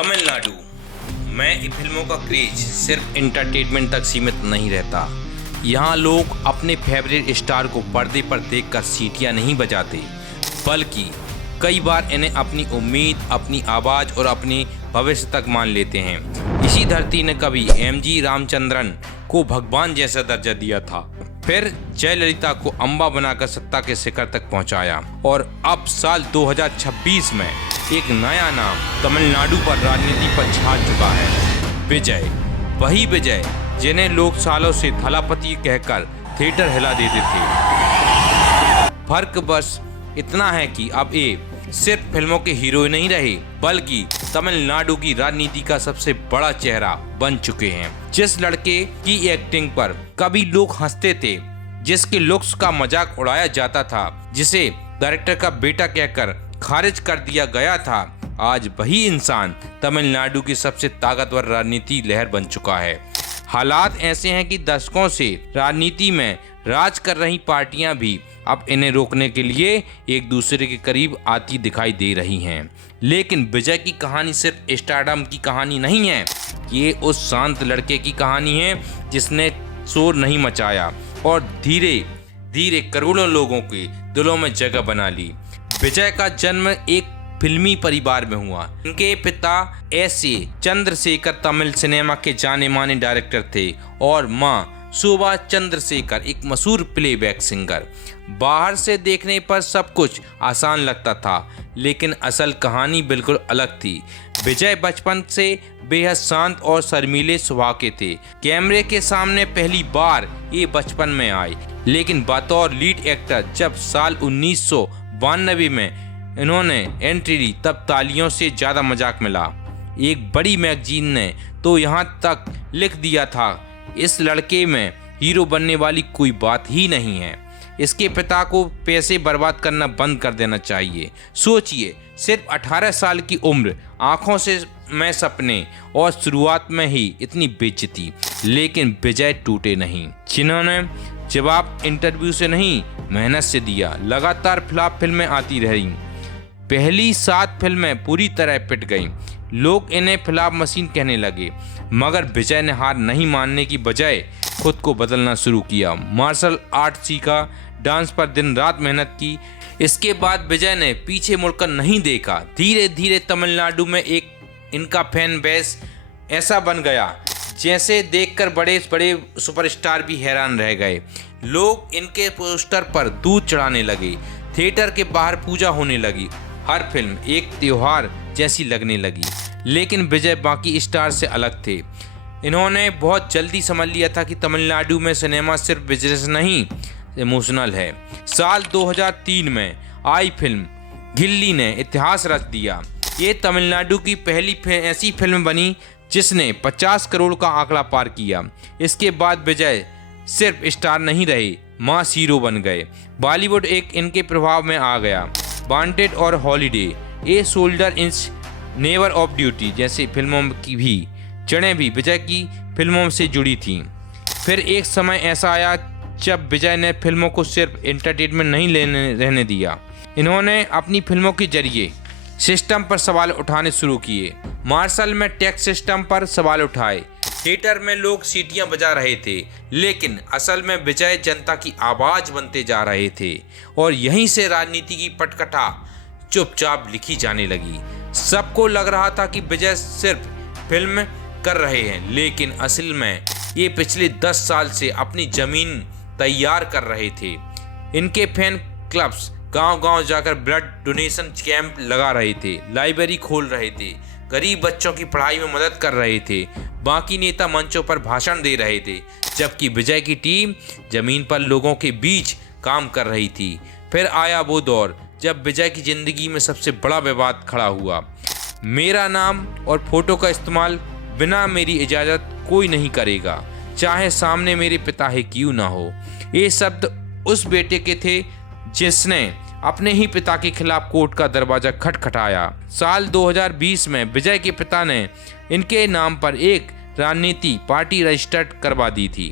तमिलनाडु में फिल्मों का क्रेज सिर्फ एंटरटेनमेंट तक सीमित नहीं रहता। यहाँ लोग अपने फेवरेट स्टार को पर्दे पर देखकर सीटियाँ नहीं बजाते, बल्कि कई बार इन्हें अपनी उम्मीद, अपनी आवाज़ और अपने भविष्य तक मान लेते हैं। इसी धरती ने कभी एमजी रामचंद्रन को भगवान जैसा दर्जा दिया था, फिर जयललिता को अम्बा बनाकर सत्ता के शिखर तक पहुंचाया, और अब साल 2026 में एक नया नाम तमिलनाडु पर राजनीति पर छा चुका है। विजय, वही विजय जिन्हें लोग सालों से थलापति कहकर थिएटर हिला देते थे। फर्क बस इतना है कि अब ये सिर्फ फिल्मों के हीरो नहीं रहे, बल्कि तमिलनाडु की राजनीति का सबसे बड़ा चेहरा बन चुके हैं। जिस लड़के की एक्टिंग पर कभी लोग हंसते थे, जिसके लुक्स का मजाक उड़ाया जाता था, जिसे डायरेक्टर का बेटा कहकर खारिज कर दिया गया था, आज वही इंसान तमिलनाडु की सबसे ताकतवर राजनीति लहर बन चुका है। हालात ऐसे हैं कि दशकों से राजनीति में राज कर रही पार्टियां भी अब इन्हें रोकने के लिए एक दूसरे के करीब आती दिखाई दे रही हैं। लेकिन विजय की कहानी सिर्फ स्टारडम की कहानी नहीं है, ये उस शांत लड़के की कहानी है जिसने शोर नहीं मचाया और धीरे धीरे करोड़ों लोगों के दिलों में जगह बना ली। विजय का जन्म एक फिल्मी परिवार में हुआ। इनके पिता एस.ए. चंद्रशेखर तमिल सिनेमा के जाने माने डायरेक्टर थे और मां शोभा चंद्रशेखर एक मशहूर प्लेबैक सिंगर। बाहर से देखने पर सब कुछ आसान लगता था, लेकिन असल कहानी बिल्कुल अलग थी। विजय बचपन से बेहद शांत और शर्मीले स्वभाव के थे। कैमरे के सामने पहली बार ये बचपन में आए, लेकिन बतौर लीड एक्टर जब साल 1992 में इन्होंने एंट्री ली, तब तालियों से ज़्यादा मजाक मिला। एक बड़ी मैगजीन ने तो यहाँ तक लिख दिया था, इस लड़के में हीरो बनने वाली कोई बात ही नहीं है, इसके पिता को पैसे बर्बाद करना बंद कर देना चाहिए। सोचिए, सिर्फ 18 साल की उम्र, आंखों से में सपने और शुरुआत में ही इतनी बेइज्जती। लेकिन विजय टूटे नहीं। जिन्होंने जवाब इंटरव्यू से नहीं, मेहनत से दिया। लगातार फ्लॉप फिल्में आती रही। पहली 7 फिल्में पूरी तरह पिट गईं। लोग इन्हें फ्लॉप मशीन कहने लगे, मगर विजय ने हार नहीं मानने की बजाय खुद को बदलना शुरू किया। मार्शल आर्ट सीखा, डांस पर दिन रात मेहनत की। इसके बाद विजय ने पीछे मुड़कर नहीं देखा। धीरे धीरे तमिलनाडु में एक इनका फैन बेस ऐसा बन गया जैसे देखकर बड़े बड़े सुपरस्टार भी हैरान रह गए। लोग इनके पोस्टर पर दूध चढ़ाने लगे, थिएटर के बाहर पूजा होने लगी, हर फिल्म एक त्योहार जैसी लगने लगी। लेकिन विजय बाकी स्टार से अलग थे। इन्होंने बहुत जल्दी समझ लिया था कि तमिलनाडु में सिनेमा सिर्फ बिजनेस नहीं, इमोशनल है। साल 2003 में आई फिल्म गिल्ली ने इतिहास रच दिया। ये तमिलनाडु की पहली ऐसी फिल्म बनी जिसने 50 करोड़ का आंकड़ा पार किया। इसके बाद विजय सिर्फ स्टार नहीं रहे, मास हीरो बन गए। बॉलीवुड एक इनके प्रभाव में आ गया। वांटेड और हॉलीडे, ए सोल्जर इंस, नेवर ऑफ ड्यूटी जैसी फिल्मों की भी जड़ें भी विजय की फिल्मों से जुड़ी थीं। फिर एक समय ऐसा आया जब विजय ने फिल्मों को सिर्फ एंटरटेनमेंट नहीं रहने दिया। इन्होंने अपनी फिल्मों के जरिए सिस्टम पर सवाल उठाने शुरू किए। मार्शल में टैक्स सिस्टम पर सवाल उठाए। थिएटर में लोग सीटियां बजा रहे थे, लेकिन असल में विजय जनता की आवाज़ बनते जा रहे थे। और यहीं से राजनीति की पटकथा चुपचाप लिखी जाने लगी। सबको लग रहा था कि विजय सिर्फ फिल्म कर रहे हैं, लेकिन असल में ये पिछले 10 साल से अपनी ज़मीन तैयार कर रहे थे। इनके फैन क्लब्स गांव-गांव जाकर ब्लड डोनेशन कैंप लगा रहे थे, लाइब्रेरी खोल रहे थे, गरीब बच्चों की पढ़ाई में मदद कर रहे थे। बाकी नेता मंचों पर भाषण दे रहे थे, जबकि विजय की टीम जमीन पर लोगों के बीच काम कर रही थी। फिर आया वो दौर जब विजय की जिंदगी में सबसे बड़ा विवाद खड़ा हुआ। मेरा नाम और फोटो का इस्तेमाल बिना मेरी इजाज़त कोई नहीं करेगा, चाहे सामने मेरे पिता ही क्यों ना हो। ये शब्द उस बेटे के थे जिसने अपने ही पिता के खिलाफ कोर्ट का दरवाजा खटखटाया। साल 2020 में विजय के पिता ने इनके नाम पर एक राजनीति पार्टी रजिस्टर्ड करवा दी थी।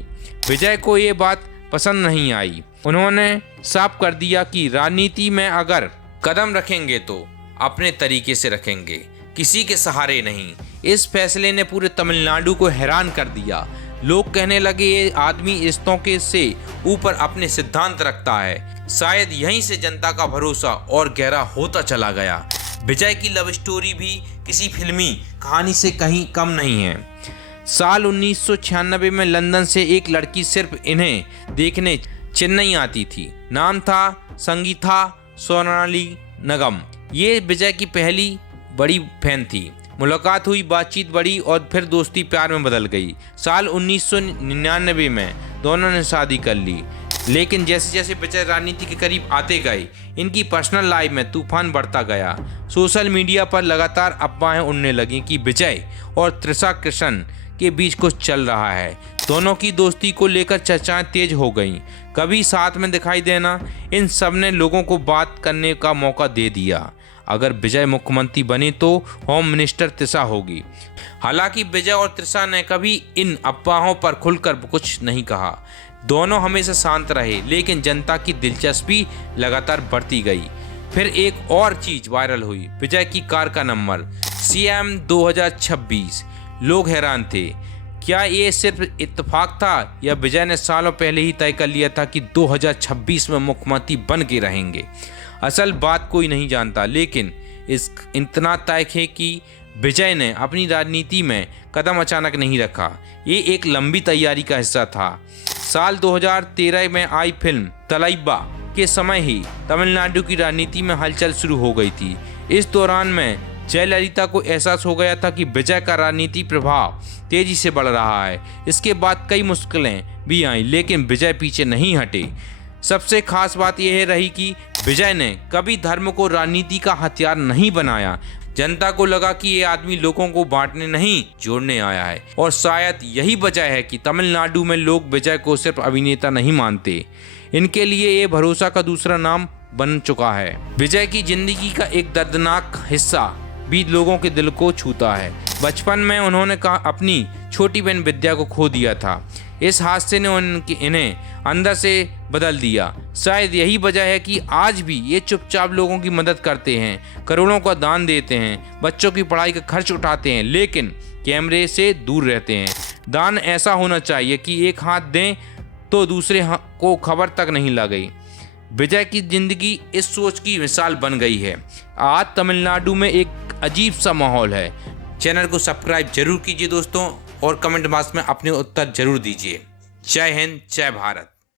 विजय को ये बात पसंद नहीं आई। उन्होंने साफ कर दिया कि राजनीति में अगर कदम रखेंगे तो अपने तरीके से रखेंगे। किसी के सहारे नहीं। इस फैसले ने पूरे तमिलनाडु को हैरान कर दिया। लोग कहने लगे ये आदमी रिश्तों के से ऊपर अपने सिद्धांत रखता है। शायद यहीं से जनता का भरोसा और गहरा होता चला गया। विजय की लव स्टोरी भी किसी फिल्मी कहानी से कहीं कम नहीं है। साल 1996 में लंदन से एक लड़की सिर्फ इन्हें देखने चेन्नई आती थी। नाम था संगीता सोनालीनगम। ये विजय की पहली बड़ी फैन थी। मुलाकात हुई, बातचीत बढ़ी और फिर दोस्ती प्यार में बदल गई। साल 1999 में दोनों ने शादी कर ली। लेकिन जैसे जैसे विजय राजनीति के करीब आते गए, इनकी पर्सनल लाइफ में तूफान बढ़ता गया। सोशल मीडिया पर लगातार अफवाहें उड़ने लगीं कि विजय और त्रिशा कृष्णन के बीच कुछ चल रहा है। दोनों की दोस्ती को लेकर चर्चाएं तेज हो गईं। कभी साथ में दिखाई देना, इन सब ने लोगों को बात करने का मौका दे दिया। अगर विजय मुख्यमंत्री बने तो होम मिनिस्टर त्रिशा होगी। हालांकि विजय और त्रिशा ने कभी इन अफवाहों पर खुलकर कुछ नहीं कहा। दोनों हमेशा शांत रहे, लेकिन जनता की दिलचस्पी लगातार बढ़ती गई। फिर एक और चीज वायरल हुई, विजय की कार का नंबर CM 2026। लोग हैरान थे, क्या ये सिर्फ इत्तेफाक था या विजय ने सालों पहले ही तय कर लिया था कि 2026 में मुख्यमंत्री बन के रहेंगे। असल बात कोई नहीं जानता, लेकिन इतना तय है कि विजय ने अपनी राजनीति में कदम अचानक नहीं रखा। ये एक लंबी तैयारी का हिस्सा था। साल 2013 में आई फिल्म तलाइबा के समय ही तमिलनाडु की राजनीति में हलचल शुरू हो गई थी। इस दौरान में जयललिता को एहसास हो गया था कि विजय का राजनीति प्रभाव तेजी से बढ़ रहा है। इसके बाद कई मुश्किलें भी आईं, लेकिन विजय पीछे नहीं हटे। सबसे खास बात यह रही कि विजय ने कभी धर्म को राजनीति का हथियार नहीं बनाया। जनता को लगा कि ये आदमी लोगों को बांटने नहीं, जोड़ने आया है। और शायद यही वजह है कि तमिलनाडु में लोग विजय को सिर्फ अभिनेता नहीं मानते, इनके लिए ये भरोसा का दूसरा नाम बन चुका है। विजय की जिंदगी का एक दर्दनाक हिस्सा भी लोगों के दिल को छूता है। बचपन में उन्होंने अपनी छोटी बहन विद्या को खो दिया था। इस हादसे ने इन्हें अंदर से बदल दिया। शायद यही वजह है कि आज भी ये चुपचाप लोगों की मदद करते हैं, करोड़ों का दान देते हैं, बच्चों की पढ़ाई का खर्च उठाते हैं, लेकिन कैमरे से दूर रहते हैं। दान ऐसा होना चाहिए कि एक हाथ दें तो दूसरे को खबर तक नहीं लगे। विजय की जिंदगी इस सोच की मिसाल बन गई है। आज तमिलनाडु में एक अजीब सा माहौल है। चैनल को सब्सक्राइब जरूर कीजिए दोस्तों, और कमेंट बॉक्स में अपने उत्तर जरूर दीजिए। जय हिंद, जय भारत।